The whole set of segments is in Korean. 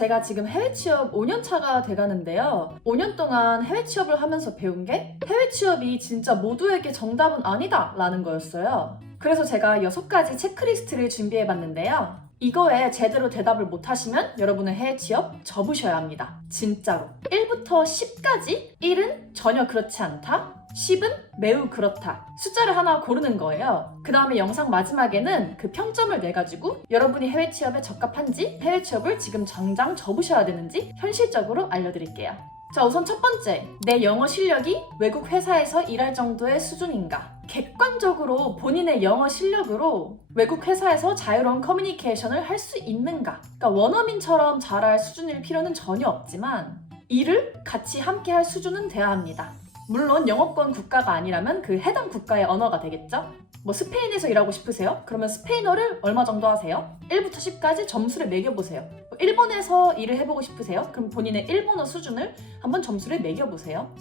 제가 지금 해외 취업 5년 차가 돼가는데요. 5년 동안 해외 취업을 하면서 배운 게 해외 취업이 진짜 모두에게 정답은 아니다 라는 거였어요. 그래서 제가 6가지 체크리스트를 준비해 봤는데요. 이거에 제대로 대답을 못하시면 여러분의 해외 취업 접으셔야 합니다. 진짜로. 1부터 10까지 1은 전혀 그렇지 않다, 10은 매우 그렇다. 숫자를 하나 고르는 거예요. 그 다음에 영상 마지막에는 그 평점을 내가지고 여러분이 해외 취업에 적합한지, 해외 취업을 지금 당장 접으셔야 되는지 현실적으로 알려드릴게요. 자, 우선 첫 번째, 내 영어 실력이 외국 회사에서 일할 정도의 수준인가? 객관적으로 본인의 영어 실력으로 외국 회사에서 자유로운 커뮤니케이션을 할 수 있는가? 그러니까 원어민처럼 잘할 수준일 필요는 전혀 없지만 일을 같이 함께 할 수준은 돼야 합니다. 물론 영어권 국가가 아니라면 그 해당 국가의 언어가 되겠죠? 뭐 스페인에서 일하고 싶으세요? 그러면 스페인어를 얼마 정도 하세요? 1부터 10까지 점수를 매겨보세요. 일본에서 일을 해보고 싶으세요? 그럼 본인의 일본어 수준을 한번 점수를 매겨보세요.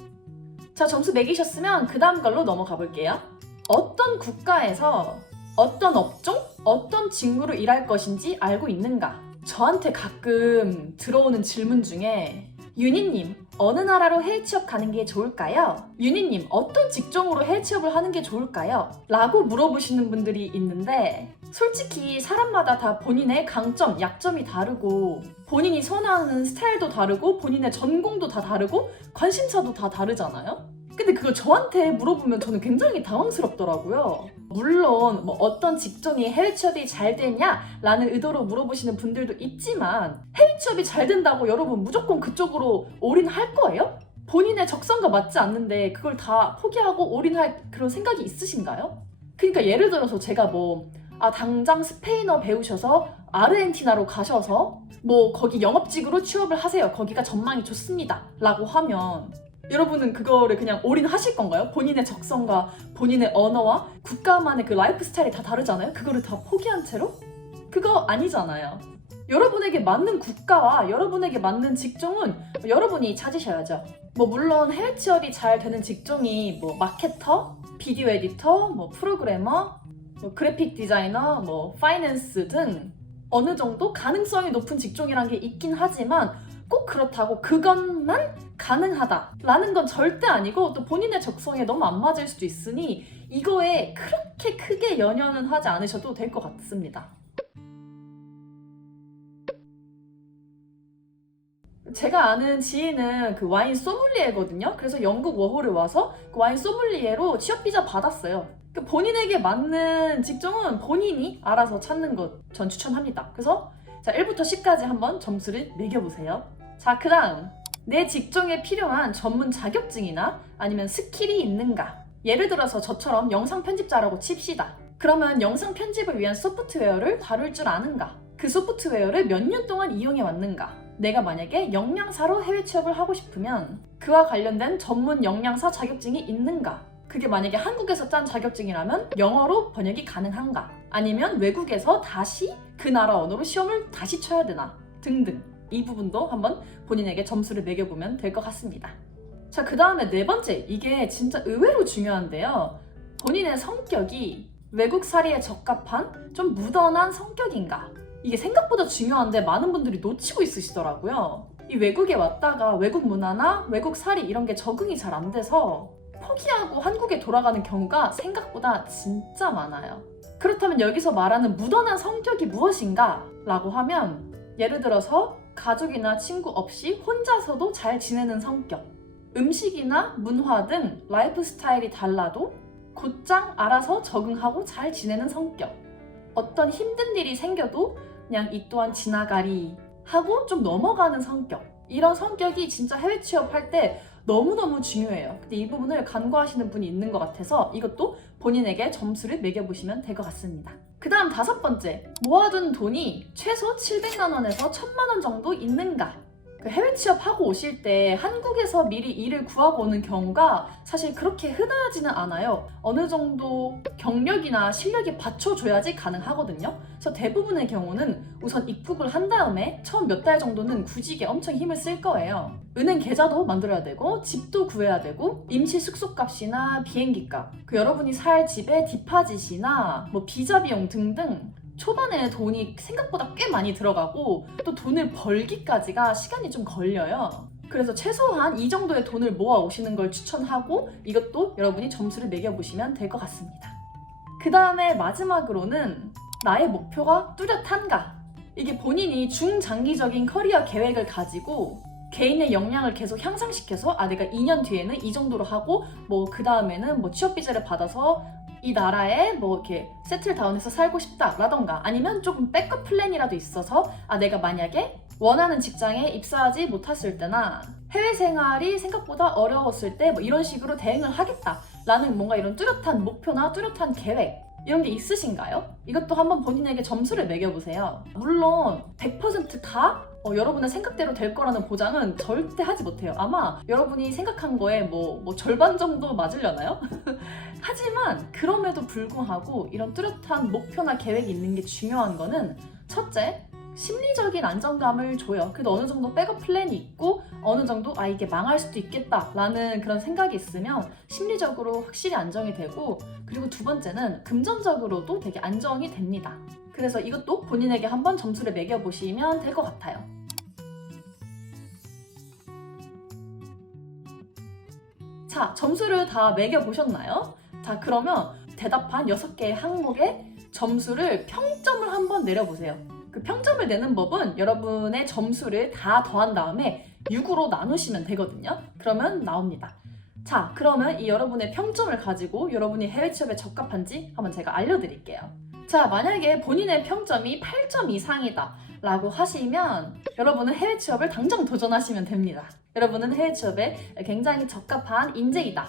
자, 점수 매기셨으면 그 다음 걸로 넘어가 볼게요. 어떤 국가에서 어떤 업종, 어떤 직무로 일할 것인지 알고 있는가? 저한테 가끔 들어오는 질문 중에 윤희님, 어느 나라로 해외 취업 가는 게 좋을까요? 윤희님, 어떤 직종으로 해외 취업을 하는 게 좋을까요? 라고 물어보시는 분들이 있는데 솔직히 사람마다 다 본인의 강점, 약점이 다르고 본인이 선호하는 스타일도 다르고 본인의 전공도 다 다르고 관심사도 다 다르잖아요? 근데 그걸 저한테 물어보면 저는 굉장히 당황스럽더라고요. 물론 뭐 어떤 직종이 해외 취업이 잘 되냐라는 의도로 물어보시는 분들도 있지만 해외 취업이 잘 된다고 여러분 무조건 그쪽으로 올인할 거예요? 본인의 적성과 맞지 않는데 그걸 다 포기하고 올인할 그런 생각이 있으신가요? 그러니까 예를 들어서 제가 당장 스페인어 배우셔서 아르헨티나로 가셔서 거기 영업직으로 취업을 하세요. 거기가 전망이 좋습니다. 라고 하면 여러분은 그거를 그냥 올인하실 건가요? 본인의 적성과 본인의 언어와 국가만의 그 라이프 스타일이 다 다르잖아요? 그거를 다 포기한 채로? 그거 아니잖아요. 여러분에게 맞는 국가와 여러분에게 맞는 직종은 여러분이 찾으셔야죠. 물론 해외 취업이 잘 되는 직종이 마케터, 비디오 에디터, 프로그래머, 그래픽 디자이너, 파이낸스 등 어느 정도 가능성이 높은 직종이란 게 있긴 하지만 꼭 그렇다고 그것만 가능하다라는 건 절대 아니고 또 본인의 적성에 너무 안 맞을 수도 있으니 이거에 그렇게 크게 연연은 하지 않으셔도 될 것 같습니다. 제가 아는 지인은 그 와인 소믈리에거든요. 그래서 영국 워홀을 와서 그 와인 소믈리에로 취업 비자 받았어요. 본인에게 맞는 직종은 본인이 알아서 찾는 것 전 추천합니다. 그래서 자, 1부터 10까지 한번 점수를 매겨보세요. 자, 그 다음 내 직종에 필요한 전문 자격증이나 아니면 스킬이 있는가? 예를 들어서 저처럼 영상 편집자라고 칩시다. 그러면 영상 편집을 위한 소프트웨어를 다룰 줄 아는가? 그 소프트웨어를 몇 년 동안 이용해 왔는가? 내가 만약에 영양사로 해외 취업을 하고 싶으면 그와 관련된 전문 영양사 자격증이 있는가? 그게 만약에 한국에서 딴 자격증이라면 영어로 번역이 가능한가? 아니면 외국에서 다시 그 나라 언어로 시험을 다시 쳐야 되나? 등등. 이 부분도 한번 본인에게 점수를 매겨보면 될 것 같습니다. 자, 그 다음에 네 번째, 이게 진짜 의외로 중요한데요. 본인의 성격이 외국살이에 적합한 좀 무던한 성격인가? 이게 생각보다 중요한데 많은 분들이 놓치고 있으시더라고요. 이 외국에 왔다가 외국 문화나 외국살이 이런 게 적응이 잘 안 돼서 포기하고 한국에 돌아가는 경우가 생각보다 진짜 많아요. 그렇다면 여기서 말하는 무던한 성격이 무엇인가? 라고 하면 예를 들어서 가족이나 친구 없이 혼자서도 잘 지내는 성격, 음식이나 문화 등 라이프 스타일이 달라도 곧장 알아서 적응하고 잘 지내는 성격, 어떤 힘든 일이 생겨도 그냥 이 또한 지나가리 하고 좀 넘어가는 성격, 이런 성격이 진짜 해외 취업할 때 너무너무 중요해요. 근데 이 부분을 간과하시는 분이 있는 것 같아서 이것도 본인에게 점수를 매겨보시면 될 것 같습니다. 그 다음 5번째, 모아둔 돈이 최소 700만 원에서 1000만 원 정도 있는가? 해외 취업하고 오실 때 한국에서 미리 일을 구하고 오는 경우가 사실 그렇게 흔하지는 않아요. 어느 정도 경력이나 실력이 받쳐줘야지 가능하거든요. 그래서 대부분의 경우는 우선 입국을 한 다음에 처음 몇 달 정도는 구직에 엄청 힘을 쓸 거예요. 은행 계좌도 만들어야 되고 집도 구해야 되고 임시 숙소값이나 비행기값, 여러분이 살 집의 디파짓이나 비자 비용 등등 초반에 돈이 생각보다 꽤 많이 들어가고 또 돈을 벌기까지가 시간이 좀 걸려요. 그래서 최소한 이 정도의 돈을 모아 오시는 걸 추천하고 이것도 여러분이 점수를 매겨보시면 될 것 같습니다. 그 다음에 마지막으로는 나의 목표가 뚜렷한가? 이게 본인이 중장기적인 커리어 계획을 가지고 개인의 역량을 계속 향상시켜서 내가 2년 뒤에는 이 정도로 하고 뭐 그 다음에는 뭐 취업 비자를 받아서 이 나라에 뭐 이렇게 세틀 다운해서 살고 싶다라던가 아니면 조금 백업 플랜이라도 있어서 내가 만약에 원하는 직장에 입사하지 못했을 때나 해외 생활이 생각보다 어려웠을 때 뭐 이런 식으로 대응을 하겠다라는 뭔가 이런 뚜렷한 목표나 뚜렷한 계획 이런 게 있으신가요? 이것도 한번 본인에게 점수를 매겨보세요. 물론 100%다 여러분의 생각대로 될 거라는 보장은 절대 하지 못해요. 아마 여러분이 생각한 거에 뭐 절반 정도 맞으려나요? 하지만 그럼에도 불구하고 이런 뚜렷한 목표나 계획이 있는 게 중요한 거는 첫째, 심리적인 안정감을 줘요. 그래도 어느 정도 백업 플랜이 있고 어느 정도 이게 망할 수도 있겠다라는 그런 생각이 있으면 심리적으로 확실히 안정이 되고 그리고 두 번째는 금전적으로도 되게 안정이 됩니다. 그래서 이것도 본인에게 한번 점수를 매겨보시면 될 것 같아요. 자, 점수를 다 매겨보셨나요? 자, 그러면 대답한 6개의 항목에 점수를 평점을 한번 내려보세요. 그 평점을 내는 법은 여러분의 점수를 다 더한 다음에 6으로 나누시면 되거든요. 그러면 나옵니다. 자, 그러면 이 여러분의 평점을 가지고 여러분이 해외 취업에 적합한지 한번 제가 알려드릴게요. 자, 만약에 본인의 평점이 8점 이상이다 라고 하시면 여러분은 해외 취업을 당장 도전하시면 됩니다. 여러분은 해외 취업에 굉장히 적합한 인재이다.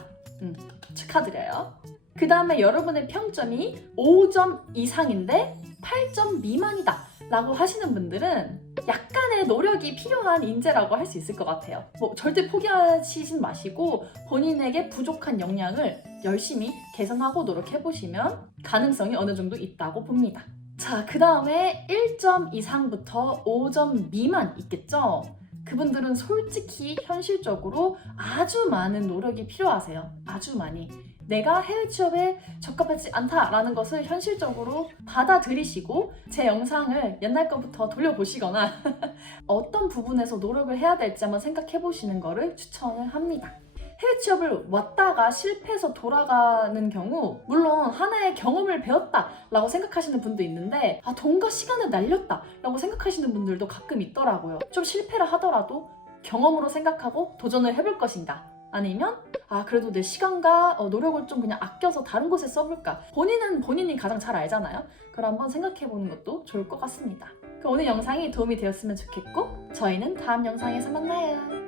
축하드려요. 그 다음에 여러분의 평점이 5점 이상인데 8점 미만이다 라고 하시는 분들은 약간의 노력이 필요한 인재라고 할 수 있을 것 같아요. 절대 포기하시진 마시고 본인에게 부족한 역량을 열심히 개선하고 노력해보시면 가능성이 어느 정도 있다고 봅니다. 자, 그 다음에 1점 이상부터 5점 미만 있겠죠? 그분들은 솔직히 현실적으로 아주 많은 노력이 필요하세요. 아주 많이. 내가 해외 취업에 적합하지 않다라는 것을 현실적으로 받아들이시고 제 영상을 옛날 거부터 돌려보시거나 어떤 부분에서 노력을 해야 될지 한번 생각해 보시는 거를 추천을 합니다. 해외 취업을 왔다가 실패해서 돌아가는 경우 물론 하나의 경험을 배웠다라고 생각하시는 분도 있는데 돈과 시간을 날렸다라고 생각하시는 분들도 가끔 있더라고요. 좀 실패를 하더라도 경험으로 생각하고 도전을 해볼 것인가 아니면 그래도 내 시간과 노력을 좀 그냥 아껴서 다른 곳에 써볼까? 본인은 본인이 가장 잘 알잖아요. 그럼 한번 생각해보는 것도 좋을 것 같습니다. 오늘 영상이 도움이 되었으면 좋겠고 저희는 다음 영상에서 만나요.